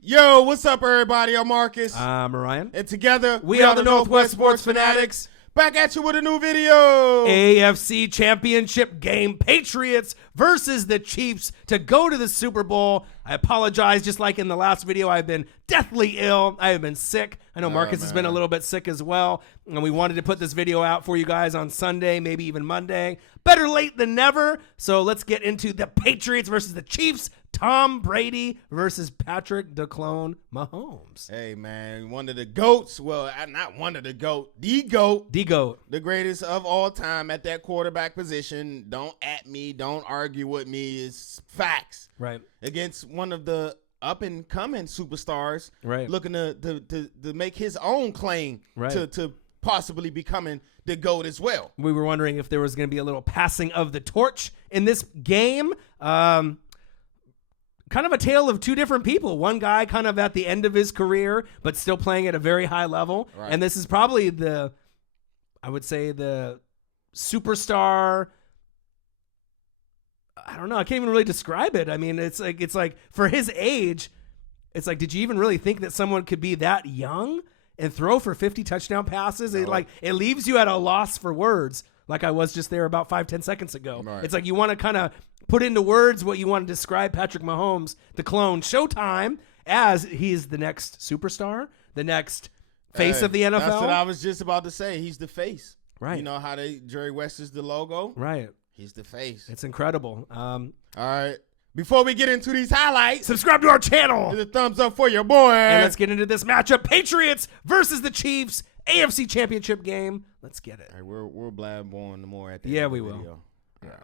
Yo, what's up, everybody? I'm Marcus. I'm Ryan. And together, we are the Northwest Sports Fanatics. Back at you with a new video. AFC Championship game. Patriots versus the Chiefs to go to the Super Bowl. I apologize. Just like in the last video, I've been deathly ill. I have been sick. I know Marcus has been a little bit sick as well. And we wanted to put this video out for you guys on Sunday, maybe even Monday. Better late than never. So let's get into the Patriots versus the Chiefs. Tom Brady versus Patrick the Clone Mahomes. Hey, man, one of the GOATs. Well, not one of the GOAT. The GOAT. The GOAT. The greatest of all time at that quarterback position. Don't at me. Don't argue with me. It's facts. Right. Against one of the up-and-coming superstars. Right. Looking to make his own claim to possibly becoming the GOAT as well. We were wondering if there was going to be a little passing of the torch in this game. Kind of a tale of two different people. One guy kind of at the end of his career, but still playing at a very high level. Right. And this is probably I would say the superstar. I don't know. I can't even really describe it. I mean, it's like for his age, it's like, did you even really think that someone could be that young and throw for 50 touchdown passes? No. It leaves you at a loss for words. Like I was just there about 5-10 seconds ago. Right. It's like you want to kind of put into words what you want to describe Patrick Mahomes, the clone, Showtime, as he's the next superstar, the next face of the NFL. That's what I was just about to say. He's the face. Right. You know how Jerry West is the logo? Right. He's the face. It's incredible. All right. Before we get into these highlights, subscribe to our channel. Give a thumbs up for your boy. And let's get into this matchup. Patriots versus the Chiefs. AFC Championship game. Let's get it. All right, we're blab born more at the end of the video. Will. Yeah. Right.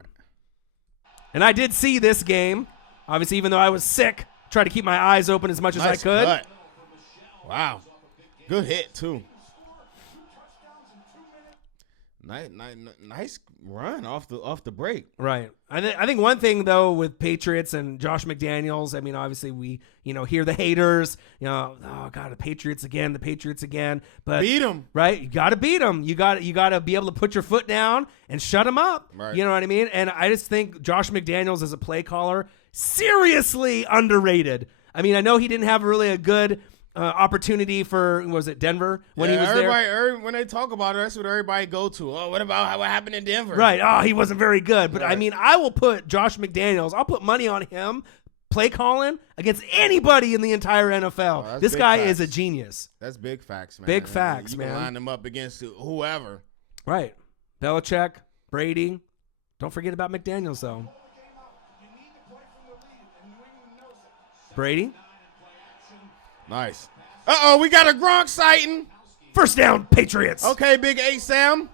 And I did see this game. Obviously, even though I was sick, tried to keep my eyes open as much as I could. Cut. Wow. Good hit, too. Nice run off the break. Right. I think one thing though with Patriots and Josh McDaniels, I mean, obviously we hear the haters, oh God, the Patriots again, but beat them, right? You got to beat them. You got to be able to put your foot down and shut them up. Right. You know what I mean? And I just think Josh McDaniels as a play caller seriously underrated. I mean, I know he didn't have really a good opportunity for, was it Denver when he was there? When they talk about it, that's what everybody go to. Oh, what about what happened in Denver? Right. Oh, he wasn't very good. But right. I mean, I will put Josh McDaniels, I'll put money on him play calling against anybody in the entire NFL. Oh, this guy is a genius. That's big facts, man. Big facts, man. You can line him up against whoever. Right. Belichick, Brady. Don't forget about McDaniels, though. Brady. Nice. Uh-oh, we got a Gronk sighting. First down, Patriots. Okay, Big A Sam.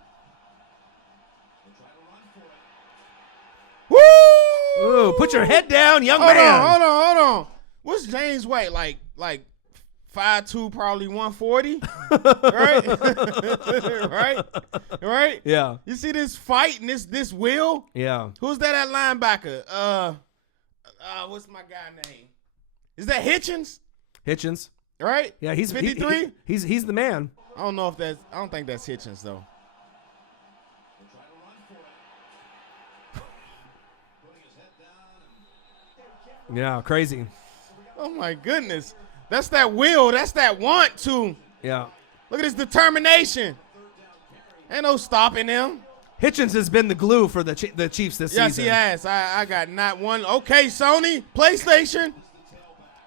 Woo! Ooh, put your head down, young man. Hold on. What's James White, like 5'2", probably 140? Right? Right? Yeah. You see this fight and this wheel? Yeah. Who's that at linebacker? What's my guy name? Is that Hitchens? Hitchens. Right? Yeah, he's 53. He's the man. I don't think that's Hitchens though. Yeah, crazy. Oh my goodness. That's that will, that's that want to. Yeah. Look at his determination. Ain't no stopping him. Hitchens has been the glue for the Chiefs this season. Yes, he has. I got not one. Okay, Sony, PlayStation.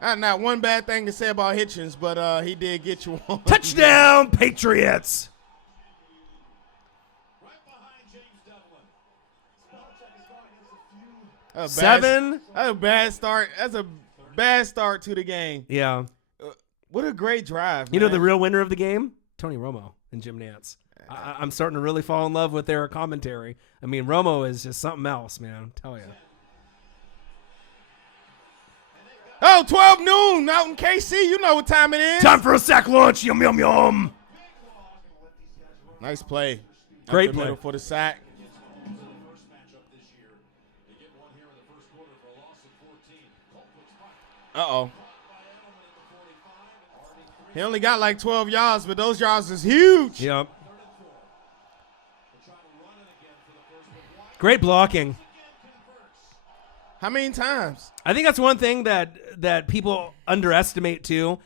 I have not one bad thing to say about Hitchens, but he did get you one. Touchdown, Patriots. Seven. That's a bad start. That's a bad start to the game. Yeah. What a great drive, man. You know the real winner of the game? Tony Romo and Jim Nantz. I'm starting to really fall in love with their commentary. I mean, Romo is just something else, man. Tell you. Oh, 12 noon out in KC. You know what time it is. Time for a sack lunch. Yum, yum, yum. Nice play. Great play. For the sack. Uh-oh. He only got like 12 yards, but those yards is huge. Yep. Great blocking. How many times? I think that's one thing that people underestimate too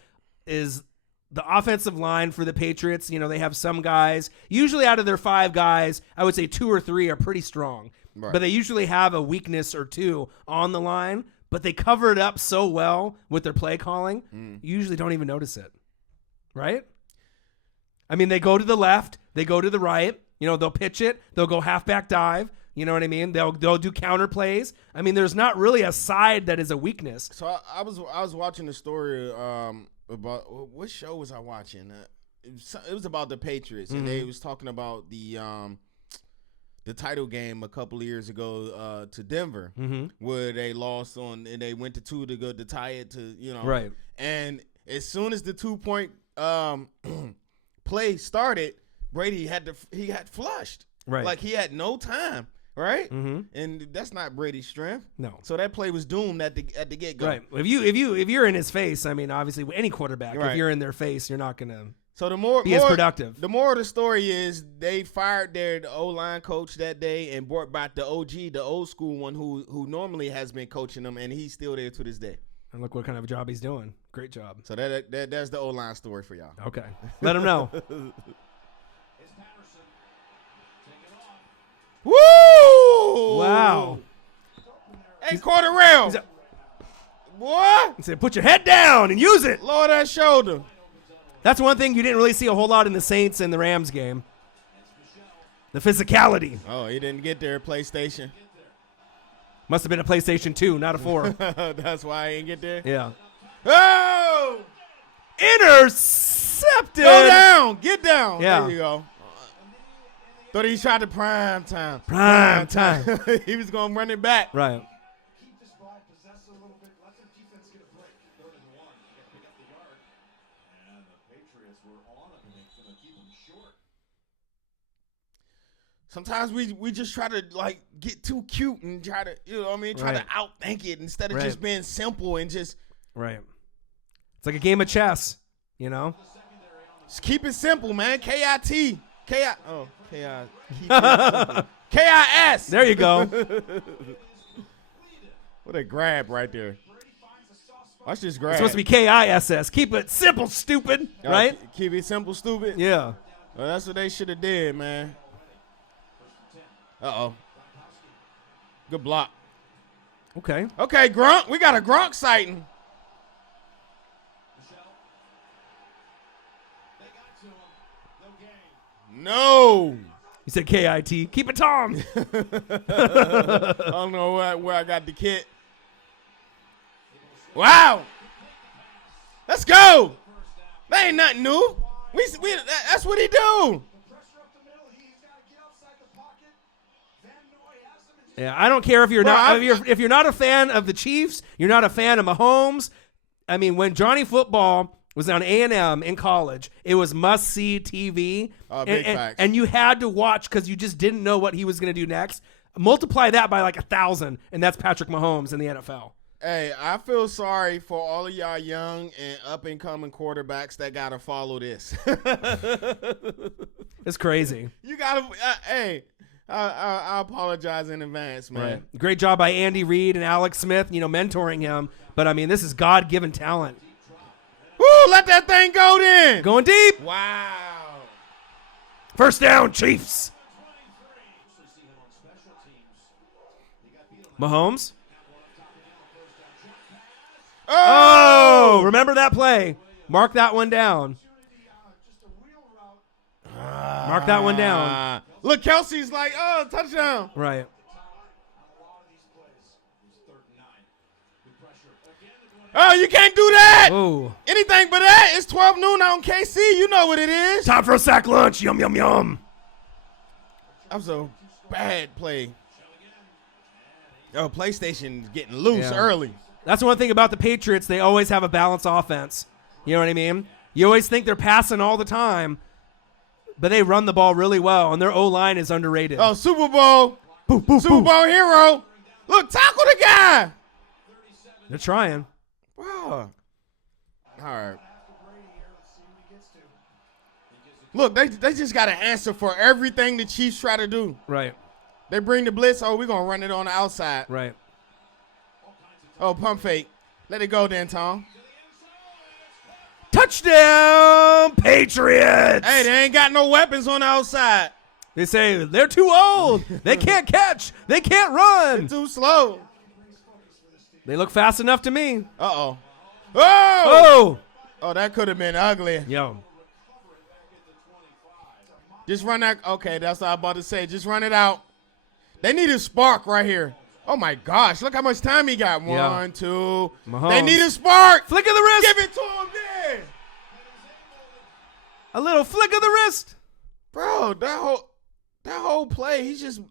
is the offensive line for the Patriots. You know, they have some guys. Usually out of their 5 guys, I would say 2 or 3 are pretty strong. Right. But they usually have a weakness or 2 on the line. But they cover it up so well with their play calling, you usually don't even notice it. Right? I mean, they go to the left. They go to the right. You know, they'll pitch it. They'll go halfback dive. You know what I mean? They'll do counter plays. I mean, there's not really a side that is a weakness. So I was watching the story about what show was I watching? It was about the Patriots, and they was talking about the title game a couple of years ago to Denver, where they lost and they went to 2 to go to tie it to Right. And as soon as the 2-point play started, Brady had flushed. Right. Like he had no time. Right, and that's not Brady's strength. No, so that play was doomed at the get go. Right. If you're in his face, I mean, obviously any quarterback, right. If you're in their face, you're not gonna. So be as productive. The moral of the story is they fired their O-line coach that day and brought back the OG, the old school one who normally has been coaching them, and he's still there to this day. And look what kind of a job he's doing. Great job. So that's the O-line story for y'all. Okay, let him know. Woo! Wow. Hey, quarter rail. Boy. He said, put your head down and use it. Lower that shoulder. That's one thing you didn't really see a whole lot in the Saints and the Rams game. The physicality. Oh, he didn't get there, PlayStation. Must have been a PlayStation 2, not a 4. That's why he didn't get there? Yeah. Oh! Intercepted. Go down. Get down. Yeah. There you go. Thought he tried to prime time. Prime time. He was going to run it back. Right. Keep this ball possessed a little bit. Let the defense get a break. 3rd and 1. You got to pick up the yard. And the Patriots were on it, and they're going to keep them short. Sometimes we just try to like get too cute and try to, try to outthink it instead of just being simple and just. Right. It's like a game of chess, you know? Just keep it simple, man. K-I-T. K-I. Oh, K-I. Keep it simple. K-I-S. There you go. What a grab right there. Watch this grab. It's supposed to be K-I-S-S. Keep it simple, stupid. Right? Keep it simple, stupid. Yeah. Well, that's what they should have did, man. Uh-oh. Good block. Okay. Okay, Gronk. We got a Gronk sighting. No. You said K-I-T. Keep it Tom. I don't know where I got the kit. Wow. Let's go. That ain't nothing new. That's what he do. Yeah, I don't care if you're if you're not a fan of the Chiefs, you're not a fan of Mahomes. I mean, when Johnny Football was on A&M in college, it was must-see TV. Big facts. And you had to watch because you just didn't know what he was going to do next. Multiply that by like 1,000, and that's Patrick Mahomes in the NFL. Hey, I feel sorry for all of y'all young and up-and-coming quarterbacks that got to follow this. It's crazy. You got to hey, I apologize in advance, man. Right. Great job by Andy Reid and Alex Smith, mentoring him. But, I mean, this is God-given talent. Woo, let that thing go then. Going deep. Wow. First down, Chiefs. Mahomes. Oh, remember that play. Mark that one down. Mark that one down. Look, Kelsey's like, oh, touchdown. Right. Oh, you can't do that. Ooh. Anything but that. It's 12 noon on KC. You know what it is. Time for a sack lunch. Yum, yum, yum. That was a bad play. Oh, PlayStation's getting loose early. That's one thing about the Patriots. They always have a balanced offense. You know what I mean? You always think they're passing all the time, but they run the ball really well, and their O-line is underrated. Oh, Super Bowl. Super Bowl hero. Look, tackle the guy. They're trying. Wow. All right. Look, they just got an answer for everything the Chiefs try to do. Right. They bring the blitz. Oh, we're going to run it on the outside. Right. Oh, pump fake. Let it go then, Tom. Touchdown, Patriots. Hey, they ain't got no weapons on the outside. They say they're too old. They can't catch. They can't run. Too slow. They look fast enough to me. Uh-oh. Oh! Oh. Oh, that could have been ugly. Yo. Just run that. Okay, that's what I was about to say. Just run it out. They need a spark right here. Oh, my gosh. Look how much time he got. Yeah. 1, 2. Mahomes. They need a spark. Flick of the wrist. Give it to him there. A little flick of the wrist. Bro, that whole play, he's just,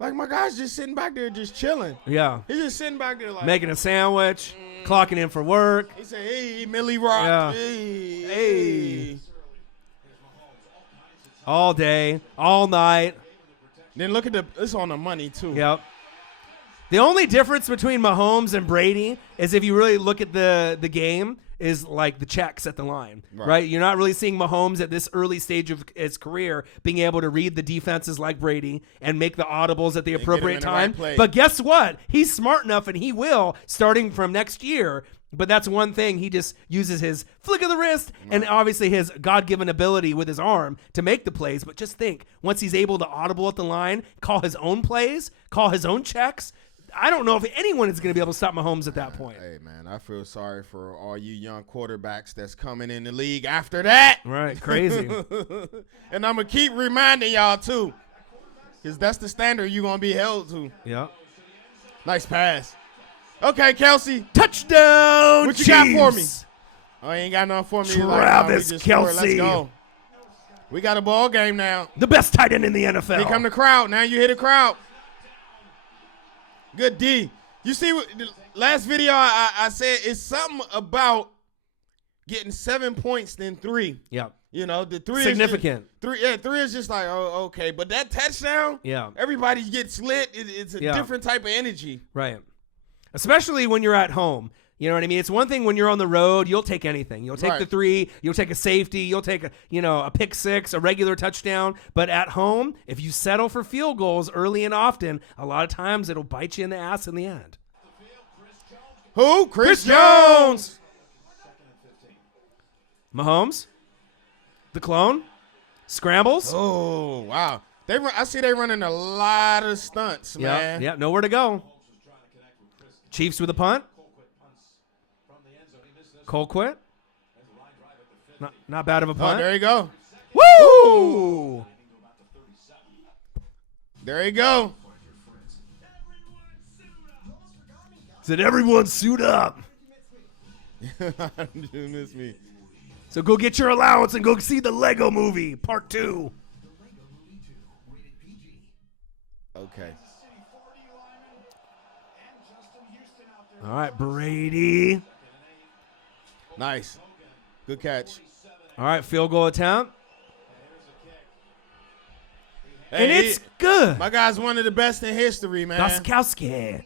like, my guy's just sitting back there just chilling. Yeah. He's just sitting back there like. Making a sandwich, clocking in for work. He said, hey, Millie Rock. Yeah. Hey. All day, all night. Then look at it's on the money, too. Yep. The only difference between Mahomes and Brady is if you really look at the game is like the checks at the line, right? You're not really seeing Mahomes at this early stage of his career being able to read the defenses like Brady and make the audibles at the appropriate time. Right, but guess what? He's smart enough and he will starting from next year. But that's one thing. He just uses his flick of the wrist and obviously his God-given ability with his arm to make the plays. But just think, once he's able to audible at the line, call his own plays, call his own checks, I don't know if anyone is going to be able to stop Mahomes at that point. Hey, man, I feel sorry for all you young quarterbacks that's coming in the league after that. Right, crazy. And I'm going to keep reminding y'all, too, because that's the standard you're going to be held to. Yeah. Nice pass. Okay, Kelsey. Touchdown, What you Chiefs. got for me? Oh, you ain't got nothing for me. Travis Kelce. Let's go. We got a ball game now. The best tight end in the NFL. Here come the crowd. Now you hit the crowd. Good D. You see, the last video I said it's something about getting 7 points than 3. Yeah. You know, the 3 Significant. is just, 3 is just like, oh, okay. But that touchdown, everybody gets lit. It's a different type of energy. Right. Especially when you're at home. You know what I mean? It's one thing when you're on the road, you'll take anything. You'll take the 3, you'll take a safety, you'll take a pick 6, a regular touchdown. But at home, if you settle for field goals early and often, a lot of times it'll bite you in the ass in the end. Who? Chris Jones. Mahomes? The clone? Scrambles? Oh, wow. I see they running a lot of stunts, man. Yeah, nowhere to go. Chiefs with a punt. Colquitt. Not bad of a punt. Oh, there you go. Woo! There you go. Said everyone suit up. You miss me. So go get your allowance and go see the Lego Movie Part 2. Okay. All right, Brady. Nice. Good catch. All right, field goal attempt. Hey, And it's good. My guy's one of the best in history, man. Goskowski.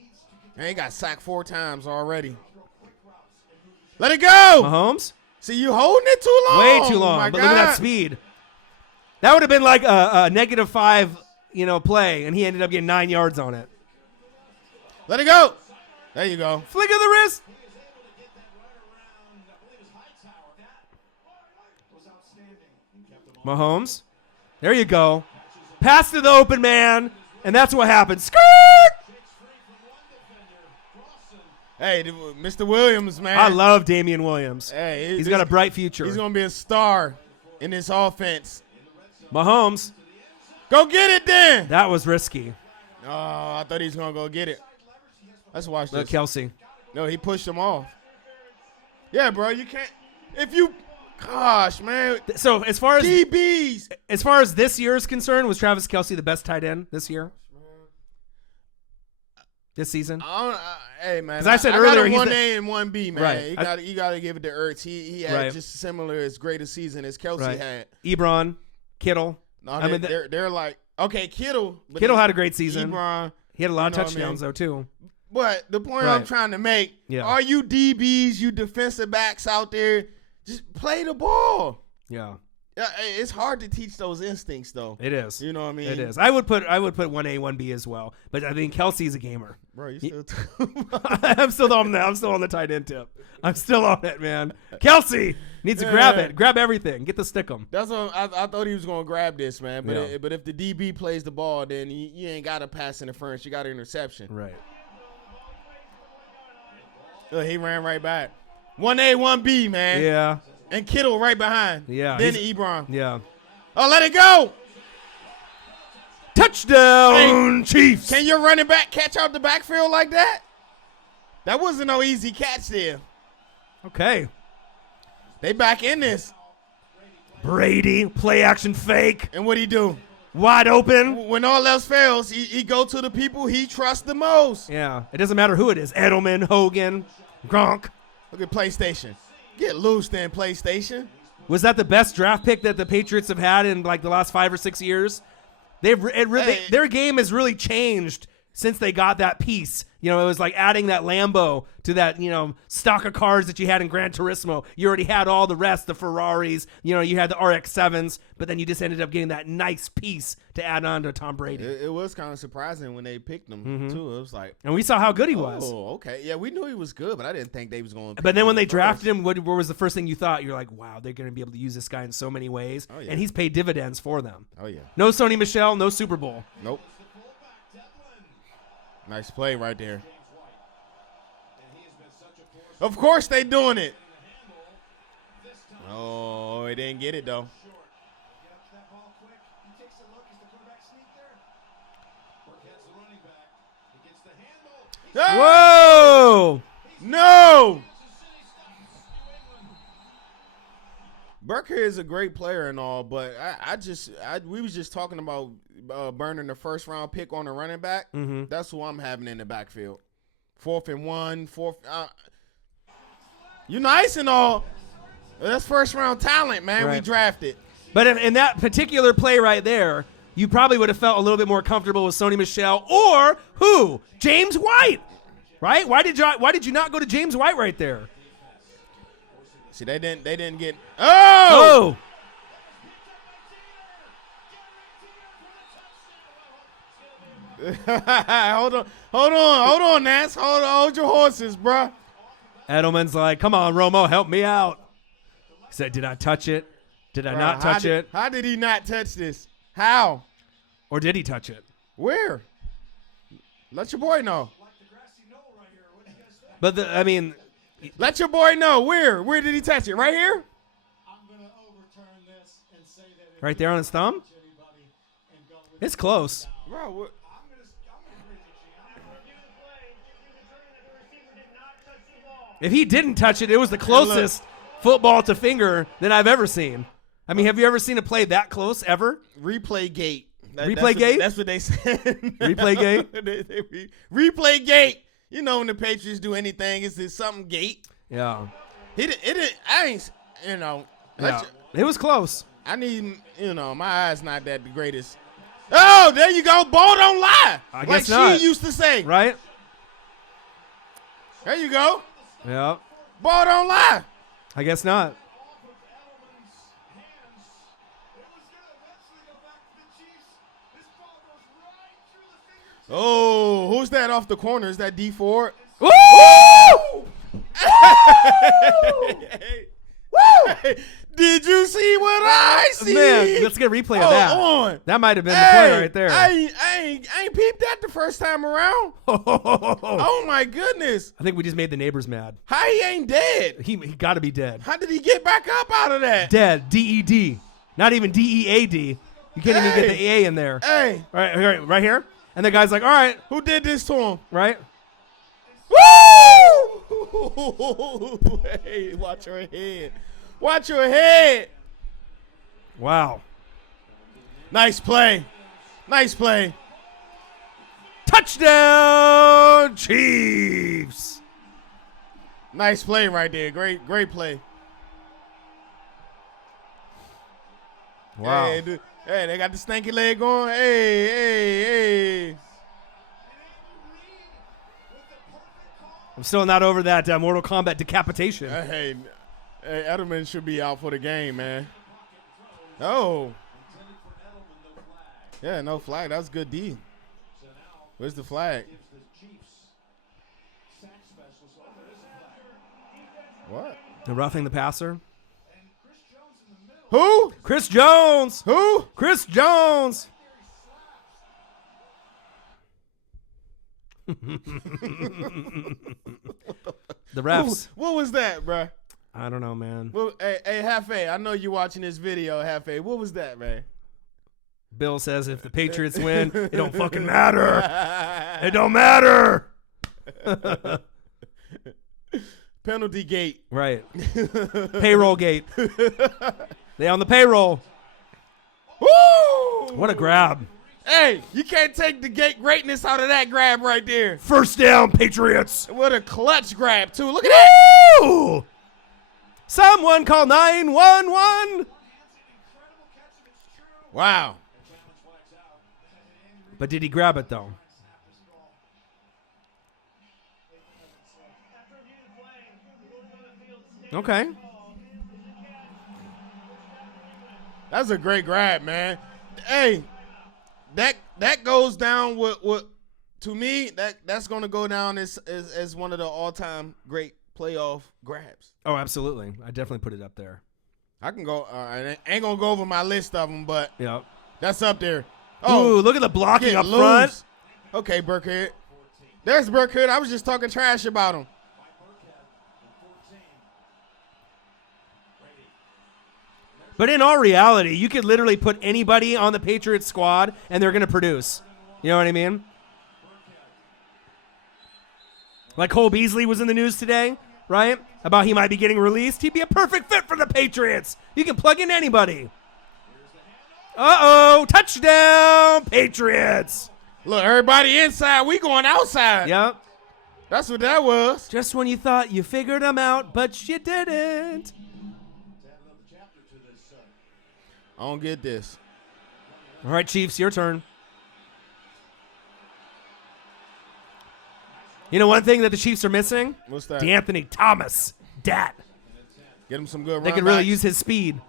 And he got sacked 4 times already. Let it go. Mahomes? See, you holding it too long. Way too long. My But God. look at that speed. That would have been like a -5, play, and he ended up getting 9 yards on it. Let it go. There you go. Flick of the wrist. Mahomes. There you go. Pass to the open man, and that's what happened. Skirt! Hey, Mr. Williams, man. I love Damian Williams. Hey, he's got a bright future. He's going to be a star in this offense. Mahomes. Go get it then. That was risky. Oh, I thought he was going to go get it. Let's watch this. Look, Kelsey. No, he pushed him off. Yeah, bro, you can't. Gosh, man. So as far as DBs. As far as this year is concerned, was Travis Kelce the best tight end this year? This season? Hey, man. Because I said earlier, he's 1A and 1B, man. Right. You got to give it to Ertz. He had just similar as great a season as Kelce had. Ebron, Kittle. No, they're like, okay, Kittle. Kittle had a great season. Ebron. He had a lot of touchdowns, though, too. But the point I'm trying to make, are you DBs, you defensive backs out there, just play the ball. Yeah. Yeah, it's hard to teach those instincts, though. It is. You know what I mean? It is. I would put 1A, 1B as well. But I think Kelsey's a gamer. Bro, you still I'm still on that. I'm still on the tight end tip. I'm still on it, man. Kelsey needs to grab it. Grab everything. Get the stickum. That's what I thought he was gonna grab this, man. But Yeah. but if the DB plays the ball, then you ain't got a pass interference. You got an interception. Right. Look, he ran right back. 1A, 1B, man. Yeah. And Kittle right behind. Yeah. Then Ebron. Yeah. Oh, let it go. Touchdown, Chiefs. Can your running back catch out the backfield like that? That wasn't no easy catch there. Okay. They back in this. Brady, play action fake. And what'd he do? Wide open. When all else fails, he go to the people he trusts the most. Yeah. It doesn't matter who it is. Edelman, Hogan, Gronk. Look at PlayStation. Get loose then, PlayStation. Was that the best draft pick that the Patriots have had in like the last 5 or 6 years? Their game has really changed since they got that piece. You know, it was like adding that Lambo to that, stock of cars that you had in Gran Turismo. You already had all the rest, the Ferraris, you had the RX-7s, but then you just ended up getting that nice piece to add on to Tom Brady. It was kind of surprising when they picked him, too. It was like, And we saw how good he was. oh, okay. Yeah, we knew he was good, but I didn't think they was going to But then when they drafted him, what was the first thing you thought? You're like, wow, they're going to be able to use this guy in so many ways. Oh, yeah. And he's paid dividends for them. Oh, yeah. No Sony Michel, no Super Bowl. Nope. Nice play right there. Of course they doing it. Oh, he didn't get it, though. Whoa! No! Burkhead is a great player and all, but we was just talking about burning the first round pick on a running back. Mm-hmm. That's who I'm having in the backfield. 4th and 1, 4th. You nice and all. That's first round talent, man. Right. We drafted. But in that particular play right there, you probably would have felt a little bit more comfortable with Sony Michel or who? James White, right? Why did you not go to James White right there? See, they didn't get. Oh! Hold on, Nats. Hold your horses, bruh. Edelman's like, come on, Romo, help me out. He said, did I touch it? Did I not touch it? How did he not touch this? How? Or did he touch it? Where? Let your boy know. But Let your boy know. Where did he touch it? Right here? Right there on his thumb? It's close. Bro, what? If he didn't touch it, it was the closest football to finger that I've ever seen. I mean, have you ever seen a play that close ever? Replay gate. That's what they said. Replay gate? Replay gate. You know when the Patriots do anything, it's something gate. Yeah. Yeah. It was close. I need, my eyes not that the greatest. Oh, there you go. Ball don't lie. I like guess not. she used to say. Right? There you go. Yeah. Ball don't lie. I guess not. Oh, who's that off the corner? Is that D4? Woo! Woo! Did you see what I see? Man, let's get a replay of that. On. That might have been the play right there. I ain't peeped that the first time around. Oh my goodness. I think we just made the neighbors mad. How he ain't dead? He got to be dead. How did he get back up out of that? Dead. DED. Not even DEAD. You can't even get the A in there. Hey. Right here. And the guy's like, all right. Who did this to him? Right? Woo! Hey, watch your head. Watch your head. Wow. Nice play. Nice play. Touchdown, Chiefs. Nice play right there. Great play. Wow. Hey, they got the stanky leg going. Hey. I'm still not over that Mortal Kombat decapitation. Hey, Edelman should be out for the game, man. Oh. Yeah, no flag. That was good D. Where's the flag? What? The roughing the passer. Who? Chris Jones. Who? Chris Jones. The refs. What was that, bruh? I don't know, man. Well, hey, Hefe, I know you watching this video, Hefe. What was that, man? Bill says if the Patriots win, it don't fucking matter. It don't matter. Penalty gate. Right. Payroll gate. They on the payroll. Woo! What a grab. Hey, you can't take the gate greatness out of that grab right there. First down, Patriots. What a clutch grab, too. Look at that. Woo! Someone call 911. Wow. But did he grab it, though? Okay. That's a great grab, man. Hey, that goes down with to me, that's going to go down as one of the all-time great playoff grabs. Oh, absolutely. I definitely put it up there. I can go. I ain't going to go over my list of them, but Yep. that's up there. Oh, look at the blocking get up loose. front. Okay, Burkhead. There's Burkhead. I was just talking trash about him. But in all reality, you could literally put anybody on the Patriots squad and they're going to produce. You know what I mean? Like Cole Beasley was in the news today, right? About he might be getting released. He'd be a perfect fit for the Patriots. You can plug in anybody. Uh-oh, touchdown, Patriots. Look, everybody inside. We going outside. Yep. That's what that was. Just when you thought you figured them out, but you didn't. I don't get this. All right, Chiefs, your turn. You know one thing that the Chiefs are missing? What's that? D'Anthony Thomas. Dat. Get him some good They run could really backs. use his speed.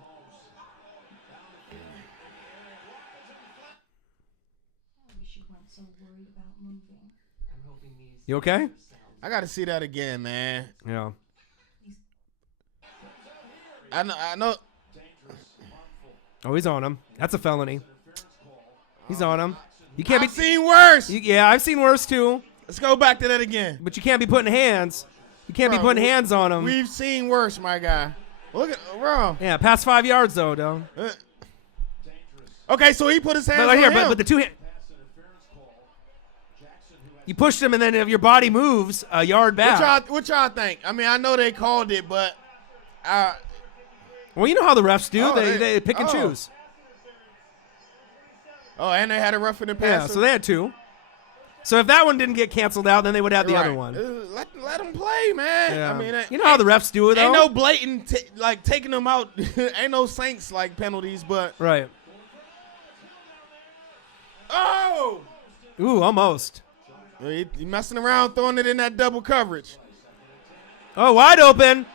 You okay? I got to see that again, man. Yeah. I know. Oh, he's on him. That's a felony. He's on him. You can't I've seen worse. Yeah, I've seen worse too. Let's go back to that again. But you can't be putting hands. You can't be Bro, putting hands on him. We've seen worse, my guy. Look at bro. Yeah, past 5 yards though, though. Okay, so he put his hands But right on here, him. but the two hand. You pushed him, and then if your body moves a yard back. What y'all think? I mean, I know they called it, but Well, you know how the refs do. Oh, They pick and oh. choose. Oh, and they had a rough in the Yeah, passer. so they had two. So if that one didn't get canceled out, then they would have the other Right. one. Let them play, man. Yeah. I mean, you know how the refs do it, though? ain't no blatant like taking them out. Ain't no Saints like penalties, but Right. oh, Ooh, almost. he messing around throwing it in that double coverage. Oh, wide open.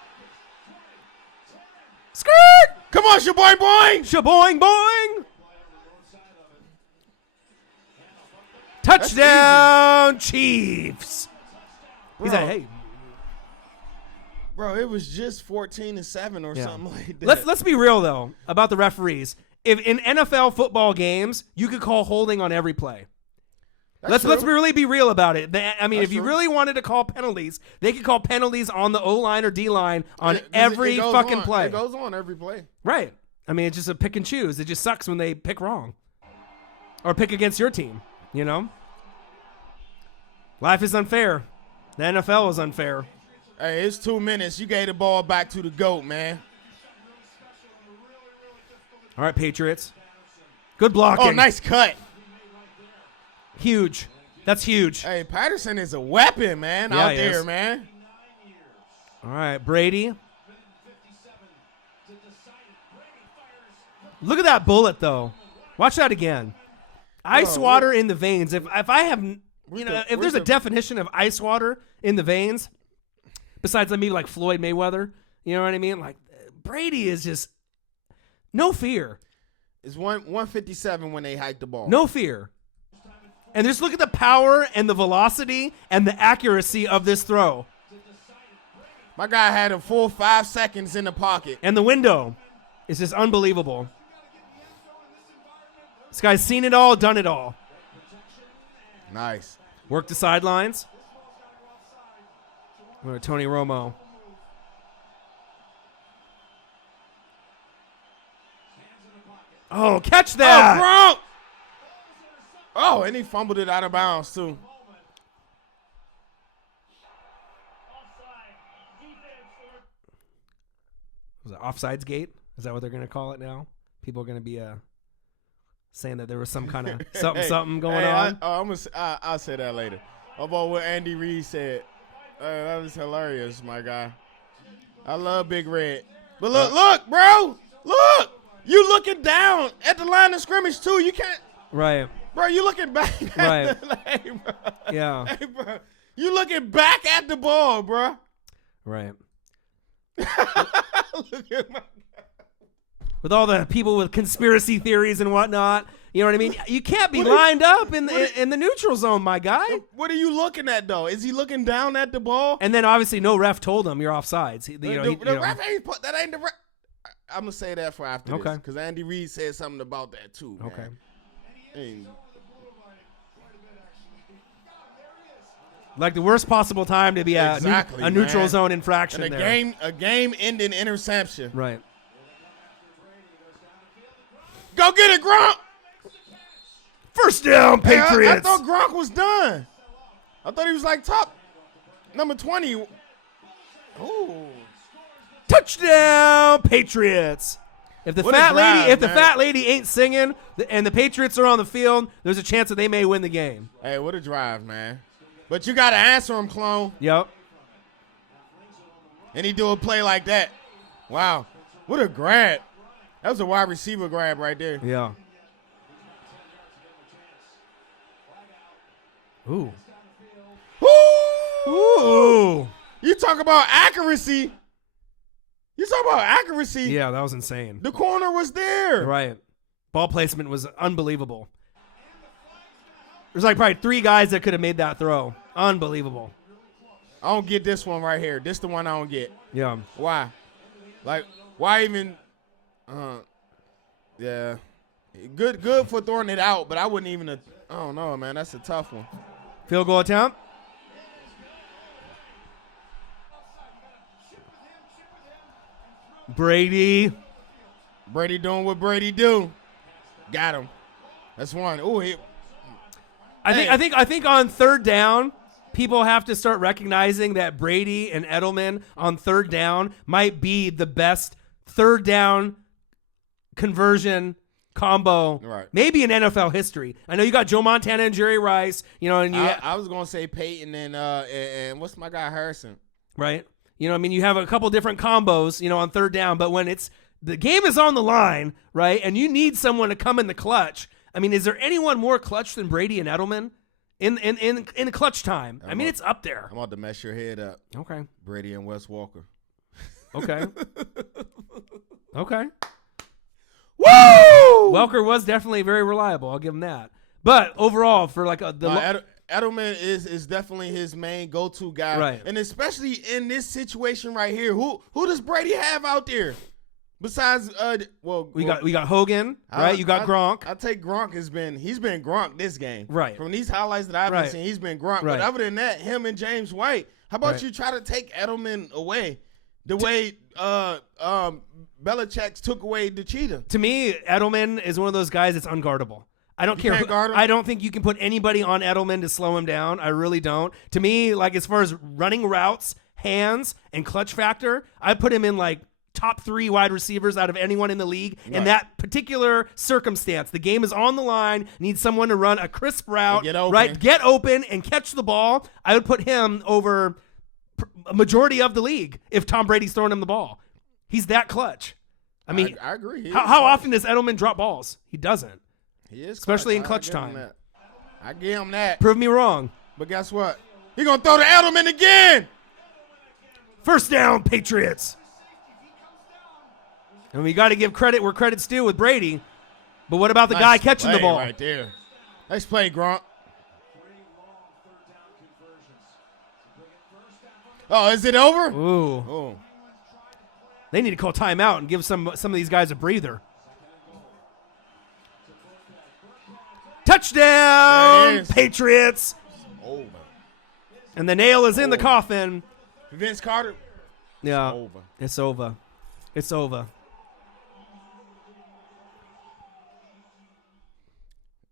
Skirt! Come on, Shaboy boy. Shaboing boing. Touchdown, Chiefs. He's like, hey. Bro, it was just 14-7 or Yeah. something like that. Let's be real though about the referees. If in NFL football games, you could call holding on every play. Let's really be real about it. I mean, That's if you true. really wanted to call penalties, they could call penalties on the O-line or D-line on 'Cause every it goes fucking on. play. It goes on every play. Right. I mean, it's just a pick and choose. It just sucks when they pick wrong. Or pick against your team, you know? Life is unfair. The NFL is unfair. Hey, it's 2 minutes. You gave the ball back to the GOAT, man. All right, Patriots. Good blocking. Oh, nice cut. Huge. That's huge. Hey, Patterson is a weapon, man, Yeah, out he there, is. man. All right, Brady. Look at that bullet, though. Watch that again. Ice Bro, water in the veins. If I have, you know, if there's a the- definition of ice water in the veins, besides maybe like Floyd Mayweather, you know what I mean? Like Brady is just no fear. It's 157 when they hike the ball. No fear. And just look at the power and the velocity and the accuracy of this throw. My guy had a full 5 seconds in the pocket. And the window is just unbelievable. This guy's seen it all, done it all. Nice. Work the sidelines. Tony Romo. Oh, catch that. Oh, Gronk. Oh, and he fumbled it out of bounds, too. Was it offsides gate? Is that what they're going to call it now? People are going to be saying that there was some kind of something going on. I'll say that later. About what Andy Reid said. That was hilarious, my guy. I love Big Red. But look, bro. Look. You looking down at the line of scrimmage, too. You can't. Right. Bro, you looking back. Right. Hey, bro. Yeah. Hey, bro. You looking back at the ball, bro. Right. Look at my guy. With all the people with conspiracy theories and whatnot, you know what I mean? You can't be lined up in the neutral zone, my guy. What are you looking at, though? Is he looking down at the ball? And then obviously no ref told him you're offsides. The ref ain't put that. Ain't the ref. I'm gonna say that for after this, because Andy Reid said something about that too. Man. Okay. Hey. Like the worst possible time to be a neutral zone infraction. And a game-ending interception. Right. Go get it, Gronk. First down, Patriots. I thought Gronk was done. I thought he was like top number 20. Ooh. Touchdown, Patriots. If the What fat a drive, the fat lady ain't singing and the Patriots are on the field, there's a chance that they may win the game. Hey, what a drive, man. But you got to answer him, clone. Yep. And he do a play like that. Wow. What a grab. That was a wide receiver grab right there. Yeah. Ooh. Ooh. You talk about accuracy. Yeah, that was insane. The corner was there. Right. Ball placement was unbelievable. There's like probably 3 guys that could have made that throw. Unbelievable. I don't get this one right here. This the one I don't get. Yeah. Why? Like, why even? Yeah. Good for throwing it out, but I wouldn't even. I don't know, man. That's a tough one. Field goal attempt. Brady doing what Brady do. Got him. That's one. Oh, I think on third down, people have to start recognizing that Brady and Edelman on third down might be the best third down conversion combo, right, maybe in NFL history. I know you got Joe Montana and Jerry Rice, and I was gonna say Peyton and what's my guy Harrison, right? You have a couple different combos, on third down, but when the game is on the line, right, and you need someone to come in the clutch. Is there anyone more clutch than Brady and Edelman in clutch time? It's up there. I'm about to mess your head up. Okay. Brady and Wes Walker. Okay. Okay. Woo! Welker was definitely very reliable. I'll give him that. But overall, for Edelman is definitely his main go-to guy, right? And especially in this situation right here, who does Brady have out there besides? We got Hogan, right? You got Gronk. I take Gronk he's been Gronk this game, right? From these highlights that I've been seeing, he's been Gronk. Right. But other than that, him and James White. How about you try to take Edelman away the way Belichick took away the cheetah? To me, Edelman is one of those guys that's unguardable. I don't care. I don't think you can put anybody on Edelman to slow him down. I really don't. To me, like as far as running routes, hands, and clutch factor, I put him in like top 3 wide receivers out of anyone in the league in that particular circumstance. The game is on the line. Need someone to run a crisp route, get open and catch the ball. I would put him over a majority of the league if Tom Brady's throwing him the ball. He's that clutch. I agree. How often does Edelman drop balls? He doesn't. He is, especially in clutch time. I give him that. Prove me wrong. But guess what? He's going to throw to Edelman again. First down, Patriots. And we got to give credit where credit's due with Brady. But what about the guy catching the play ball? right there. Nice play, Gronk. Oh, is it over? Ooh. Oh. They need to call timeout and give some of these guys a breather. Touchdown, Patriots. Over. And the nail is in the coffin. Vince Carter. Yeah. Over. It's over. It's over.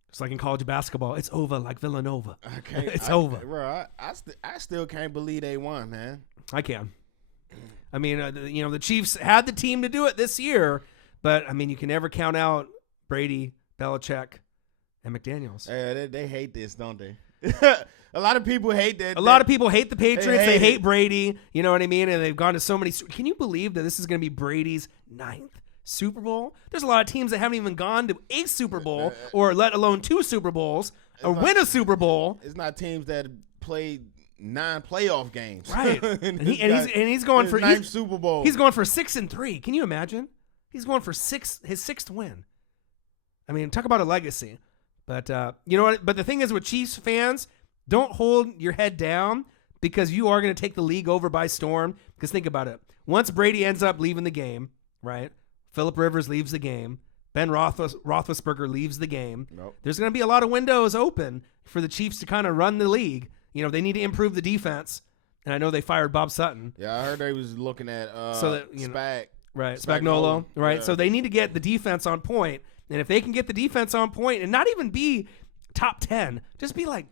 It's like in college basketball. It's over like Villanova. It's over. Bro, I still can't believe they won, man. I can. I mean, the Chiefs had the team to do it this year, but, I mean, you can never count out Brady, Belichick, and McDaniels. They hate this, don't they? A lot of people hate that. A lot of people hate the Patriots. They hate it. Brady. You know what I mean? And they've gone to so many. Can you believe that this is going to be Brady's 9th Super Bowl? There's a lot of teams that haven't even gone to a Super Bowl or let alone 2 Super Bowls or win a Super Bowl. It's not teams that played 9 playoff games. Right. and he's going for 9th Super Bowl. He's going for 6-3. Can you imagine? He's going for his 6th win. I mean, talk about a legacy. But you know what? But the thing is with Chiefs fans, don't hold your head down because you are going to take the league over by storm. Because think about it. Once Brady ends up leaving the game, right? Phillip Rivers leaves the game. Ben Roethlisberger leaves the game. Nope. There's going to be a lot of windows open for the Chiefs to kind of run the league. You know, they need to improve the defense. And I know they fired Bob Sutton. Yeah, I heard they was looking at Right, Spagnuolo. Spagnuolo, right? Yeah. So they need to get the defense on point. And if they can get the defense on point and not even be top 10, just be like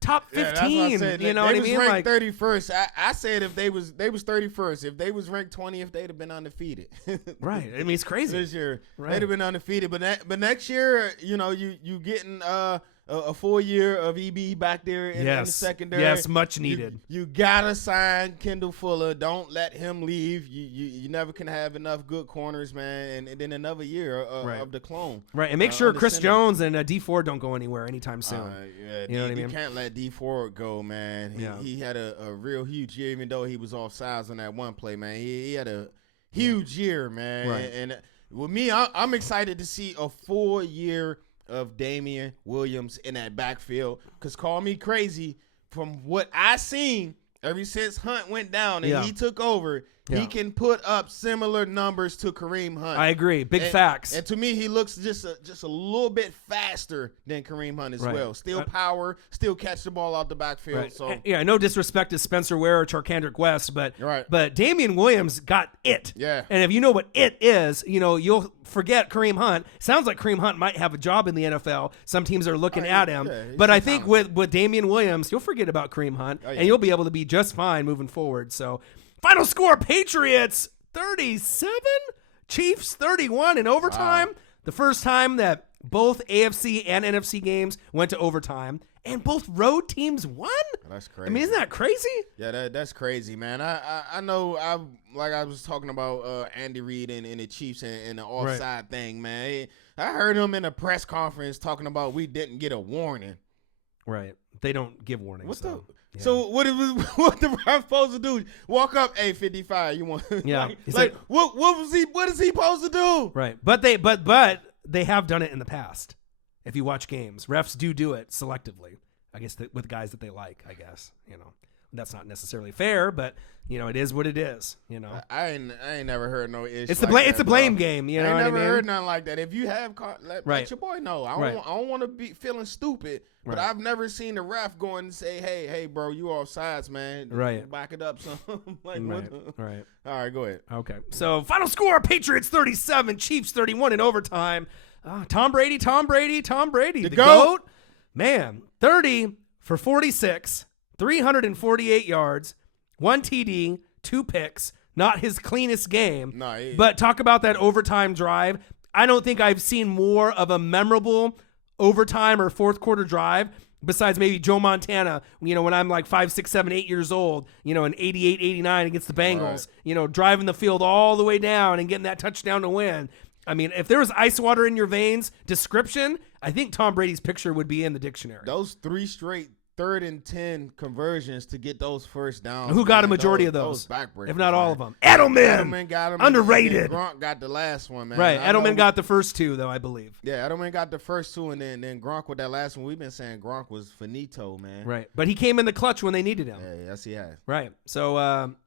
top 15, that's what I said. you know what I mean? They was Like ranked 31st. I said if they was 31st. If they was ranked 20th, they'd have been undefeated. right. I mean, it's crazy. This year, Right. they'd have been undefeated. But next year, you know, you getting a full year of EB back there in the secondary. Yes, much needed. You gotta sign Kendall Fuller. Don't let him leave. You never can have enough good corners, man. And then another year of the clone. Right, and make sure Chris Jones and D Ford don't go anywhere anytime soon. You know what I mean? You can't let D Ford go, man. He had a real huge year, even though he was off sides on that one play, man. He had a huge year, man. Right. And with me, I'm excited to see a full year of Damian Williams in that backfield. Because call me crazy, from what I seen ever since Hunt went down and he took over, he can put up similar numbers to Kareem Hunt. I agree. Big facts. And to me, he looks just a little bit faster than Kareem Hunt as well. Still power, still catch the ball out the backfield. Right. So No disrespect to Spencer Ware or Charkandrick West, but Damian Williams got it. Yeah. And if you know what it is, you know, you'll forget Kareem Hunt. Sounds like Kareem Hunt might have a job in the NFL. Some teams are looking at him. Yeah, but I think with Damian Williams, you'll forget about Kareem Hunt, and you'll be able to be just fine moving forward. So final score, Patriots 37, Chiefs 31 in overtime. Wow. The first time that both AFC and NFC games went to overtime, and both road teams won. That's crazy. I mean, isn't that crazy? Yeah, that's crazy, man. I know. I was talking about Andy Reid and the Chiefs and the offside thing, man. I heard him in a press conference talking about we didn't get a warning. Right. They don't give warnings. So what the ref supposed to do? Walk up, hey, 55. You want? Yeah. What is he supposed to do? Right. But they have done it in the past. If you watch games, refs do it selectively. I guess with guys that they like. I guess that's not necessarily fair, but it is what it is. I ain't never heard no issue. It's a blame game. You know what I mean? I never heard nothing like that. If you have let your boy know. I don't want to be feeling stupid. But I've never seen the ref go and say, hey, bro, you offsides, man. Right. Back it up, son. Right. All right, go ahead. Okay. So, final score, Patriots 37, Chiefs 31 in overtime. Tom Brady. The GOAT. Man, 30 for 46, 348 yards, 1 TD, 2 picks. Not his cleanest game. No, but talk about that overtime drive. I don't think I've seen more of a memorable overtime or fourth quarter drive besides maybe Joe Montana, when I'm like 5, 6, 7, 8 years old, in 88, 89 against the Bengals, driving the field all the way down and getting that touchdown to win. I mean, if there was ice water in your veins description, I think Tom Brady's picture would be in the dictionary. Those 3 straight 3rd and 10 conversions to get those first downs. Who got a man. majority of those? Backbreakers, If not all man. of them. Edelman! Edelman got them. Underrated. Gronk got the last one, man. Right. I know Edelman got the first 2, though, I believe. Yeah, Edelman got the first 2, and then Gronk with that last one. We've been saying Gronk was finito, man. Right. But he came in the clutch when they needed him. Yeah, yes, he has. Right. So,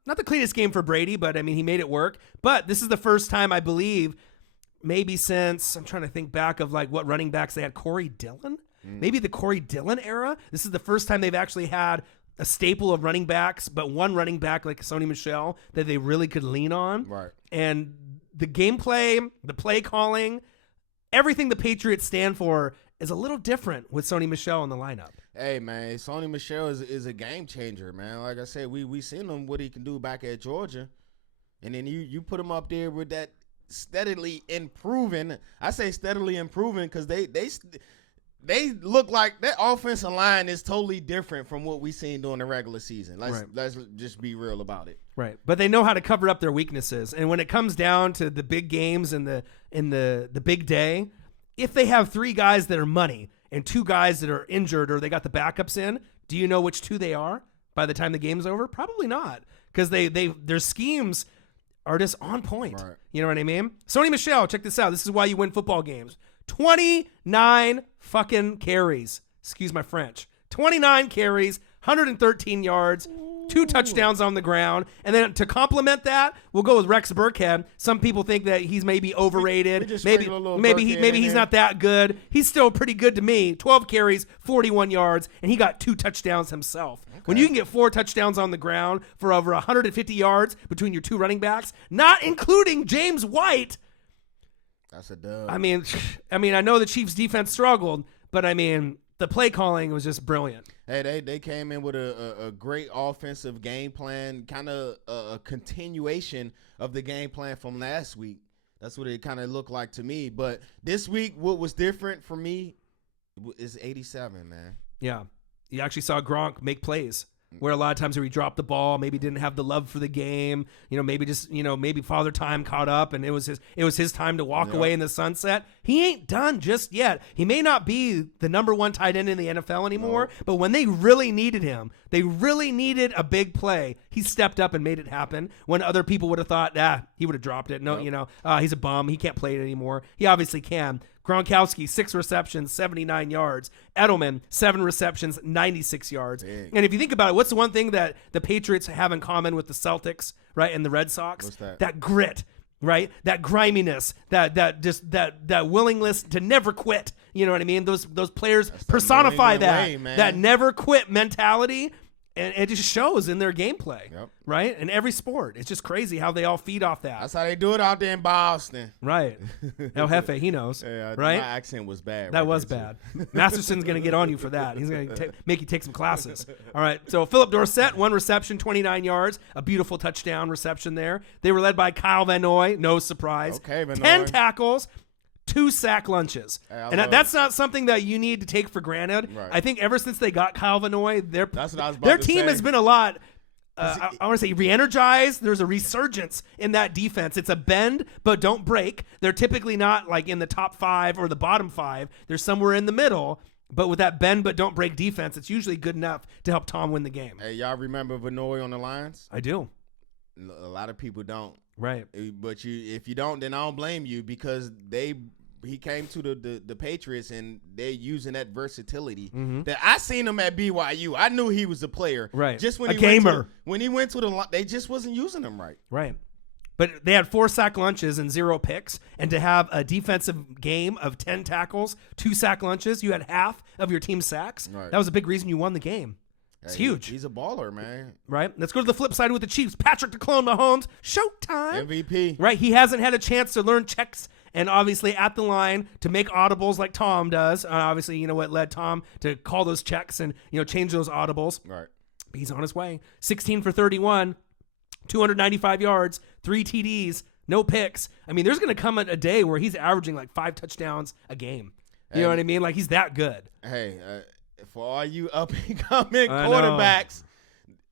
not the cleanest game for Brady, but, I mean, he made it work. But this is the first time, I believe, maybe since, I'm trying to think back of, like, what running backs they had. Corey Dillon? Maybe the Corey Dillon era. This is the first time they've actually had a staple of running backs, but one running back like Sony Michel that they really could lean on. Right. And the gameplay, the play calling, everything the Patriots stand for is a little different with Sony Michel in the lineup. Hey, man, Sony Michel is a game changer, man. Like I said, we seen him what he can do back at Georgia. And then you put him up there with that steadily improving. I say steadily improving because they look like that offensive line is totally different from what we seen during the regular season. Let's just be real about it. Right. But they know how to cover up their weaknesses. And when it comes down to the big games and the big day, if they have 3 guys that are money and 2 guys that are injured or they got the backups in, do you know which 2 they are by the time the game's over? Probably not. Because their schemes are just on point. Right. You know what I mean? Sony Michel, check this out. This is why you win football games. 29 fucking carries. Excuse my French. 29 carries, 113 yards, 2 touchdowns on the ground. And then to complement that, we'll go with Rex Burkhead. Some people think that he's maybe overrated. We just maybe sprinkle a little maybe Burkhead in he's there. not that good. He's still pretty good to me. 12 carries, 41 yards, and he got 2 touchdowns himself. When you can get 4 touchdowns on the ground for over 150 yards between your 2 running backs, not including James White. That's a dub. I mean, I know the Chiefs' defense struggled, but I mean, the play calling was just brilliant. Hey, they came in with a great offensive game plan, kind of a continuation of the game plan from last week. That's what it kind of looked like to me. But this week, what was different for me is 87, man. Yeah. You actually saw Gronk make plays where a lot of times where he dropped the ball, maybe didn't have the love for the game, maybe Father Time caught up and it was his time to walk away in the sunset. He ain't done just yet. He may not be the number 1 tight end in the NFL anymore, but when they really needed him, they really needed a big play. He stepped up and made it happen when other people would have thought, he would have dropped it. No, he's a bum. He can't play it anymore. He obviously can. Gronkowski, 6 receptions, 79 yards. Edelman, 7 receptions, 96 yards. Dang. And if you think about it, what's the one thing that the Patriots have in common with the Celtics, right, and the Red Sox? What's that? That grit, right? That griminess, that willingness to never quit. You know what I mean? Those players personify New England that way, man. that never quit mentality. And it just shows in their gameplay, Yep. right? In every sport. It's just crazy how they all feed off that. That's how they do it out there in Boston. Right. El Jefe, he knows, Yeah, right? My accent was bad. That right was there, bad. Masterson's going to get on you for that. He's going to make you take some classes. All right. So Philip Dorsett, 1 reception, 29 yards, a beautiful touchdown reception there. They were led by Kyle Van Noy, no surprise. Okay, Van 10 Noy. tackles, 2 sack lunches. Hey, I and love that's not something that you need to take for granted. Right. I think ever since they got Kyle Van Noy, That's what I was about their to team say. has been a lot. I want to say re-energized. There's a resurgence in that defense. It's a bend, but don't break. They're typically not like in the top 5 or the bottom 5. They're somewhere in the middle. But with that bend but don't break defense, it's usually good enough to help Tom win the game. Hey, y'all remember Vanoy on the Lions? I do. A lot of people don't. Right. But if you don't, then I don't blame you because he came to the Patriots and they're using that versatility that I seen him at BYU. I knew he was a player. Right. Just when A he gamer. When he went to the, they just wasn't using him right. Right. But they had 4 sack lunches and 0 picks. And to have a defensive game of 10 tackles, 2 sack lunches, you had half of your team's sacks. Right. That was a big reason you won the game. It's Hey, huge. He's a baller, man. Right? Let's go to the flip side with the Chiefs. Patrick the Clone Mahomes, showtime. MVP. Right? He hasn't had a chance to learn checks and obviously at the line to make audibles like Tom does. Obviously, you know what led Tom to call those checks and, change those audibles. Right. He's on his way. 16 for 31, 295 yards, 3 TDs, no picks. I mean, there's going to come a day where he's averaging like 5 touchdowns a game. You know what I mean? Like, he's that good. Hey, for all you up-and-coming I know. quarterbacks,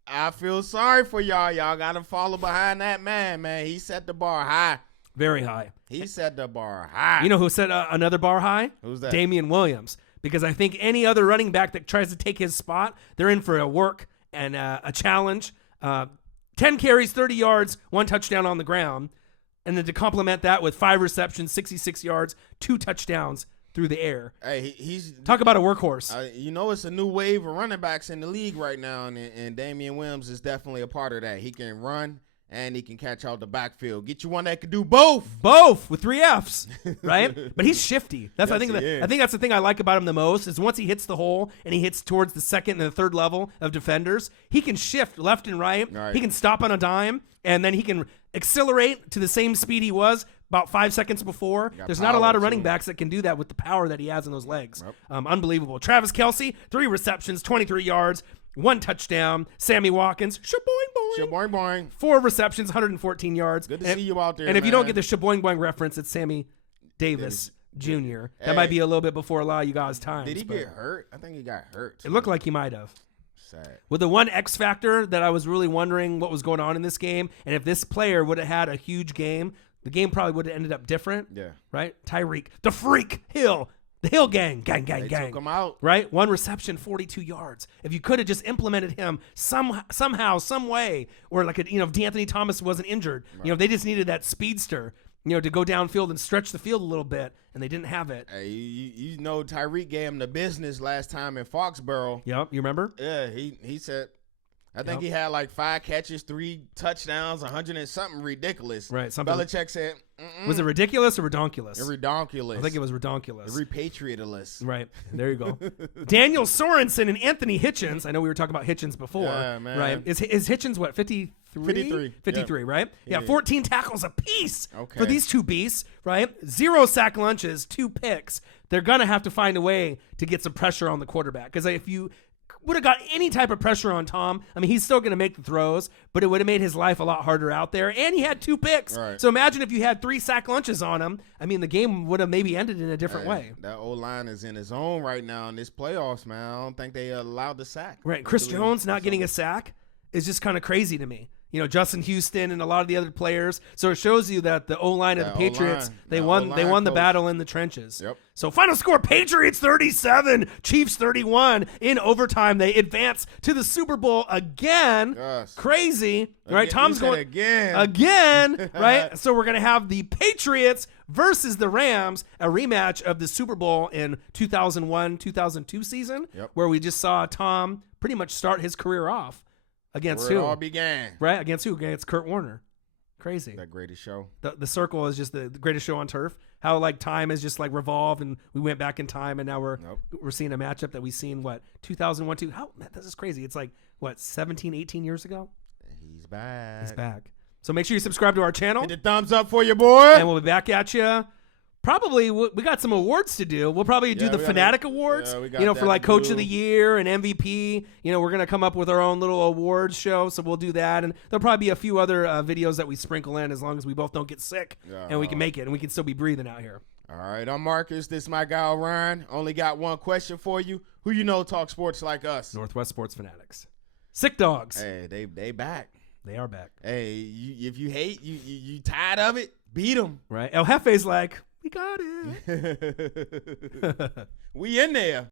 I feel sorry for y'all. Y'all got to follow behind that man. He set the bar high. Very high. He set the bar high. You know who set another bar high? Who's that? Damian Williams. because I think any other running back that tries to take his spot, they're in for a work and a challenge. 10 carries, 30 yards, 1 touchdown on the ground. And then to complement that with 5 receptions, 66 yards, 2 touchdowns through the air. Hey, he's talk about a workhorse. It's a new wave of running backs in the league right now, and Damian Williams is definitely a part of that. He can run and he can catch out the backfield. Get you one that can do both. Both with 3 Fs, right? But he's shifty. That's Yes, I think that's the thing I like about him the most is once he hits the hole and he hits towards the second and the third level of defenders, he can shift left and right. He can stop on a dime, and then he can accelerate to the same speed he was about 5 seconds before. There's not a lot of running backs that can do that with the power that he has in those legs. Yep. Unbelievable. Travis Kelce, 3 receptions, 23 yards, 1 touchdown. Sammy Watkins, shaboing boing. Shaboing boing. 4 receptions, 114 yards. Good to see you out there, And if you man. don't get the shaboing boing reference, it's Sammy Davis Jr. That might be a little bit before a lot of you guys' times. Did he get hurt? I think he got hurt. It looked like he might have. Sad. With the one X factor that I was really wondering what was going on in this game, and if this player would have had a huge game, the game probably would have ended up different. Yeah. Right? Tyreek, the freak, Hill, the Hill gang. They took him out. Right? 1 reception, 42 yards. If you could have just implemented him somehow, some way, or like if D'Anthony Thomas wasn't injured, they just needed that speedster, to go downfield and stretch the field a little bit, and they didn't have it. Hey, Tyreek gave him the business last time in Foxborough. Yep, you remember? Yeah, he said, I think he had like 5 catches, 3 touchdowns, 100 and something ridiculous. Right. Something. Belichick said, Was it ridiculous or redonkulous? Redonkulous. I think it was redonkulous. Repatriatalist. Right. There you go. Daniel Sorensen and Anthony Hitchens. I know we were talking about Hitchens before. Yeah, man. Right. Is Hitchens what, 53? 53. 53, right? Yeah, 14 tackles apiece Okay. for these 2 beasts, right? 0 sack lunches, 2 picks. They're going to have to find a way to get some pressure on the quarterback. Because if you would have got any type of pressure on Tom, he's still going to make the throws, but it would have made his life a lot harder out there. And he had 2 picks. Right. So imagine if you had 3 sack lunches on him. The game would have maybe ended in a different way. That O-line is in his own right now in this playoffs, man. I don't think they allowed the sack. Right. Chris Jones not getting a sack is just kind of crazy to me. Justin Houston and a lot of the other players. So it shows you that the O-line of the Patriots, they won the battle in the trenches. Yep. So final score, Patriots 37, Chiefs 31. In overtime, they advance to the Super Bowl again. Yes. Crazy. Again, Right? Tom's you said going again, right? So we're going to have the Patriots versus the Rams, a rematch of the Super Bowl in 2001-2002 season, where we just saw Tom pretty much start his career off. Against where who? it all began. Right? Against who? Against Kurt Warner. Crazy. That greatest show. The circle is just the greatest show on turf. How time is just revolved, and we went back in time, and now we're seeing a matchup that we've seen 2001 2. Man, this is crazy. It's 17, 18 years ago. He's back. He's back. So make sure you subscribe to our channel. Hit the thumbs up for you, boy. And we'll be back at you. Probably we got some awards to do. We'll probably do the Fanatic Awards, for Coach of the Year and MVP. We're going to come up with our own little awards show, so we'll do that. And there'll probably be a few other videos that we sprinkle in as long as we both don't get sick and we can make it and we can still be breathing out here. All right, I'm Marcus. This is my guy, Ryan. Only got one question for you. Who talk sports like us? Northwest Sports Fanatics. Sick Dogs. Hey, they back. They are back. Hey, if you hate, you tired of it, beat them. Right. El Jefe's like, we got it. We in there.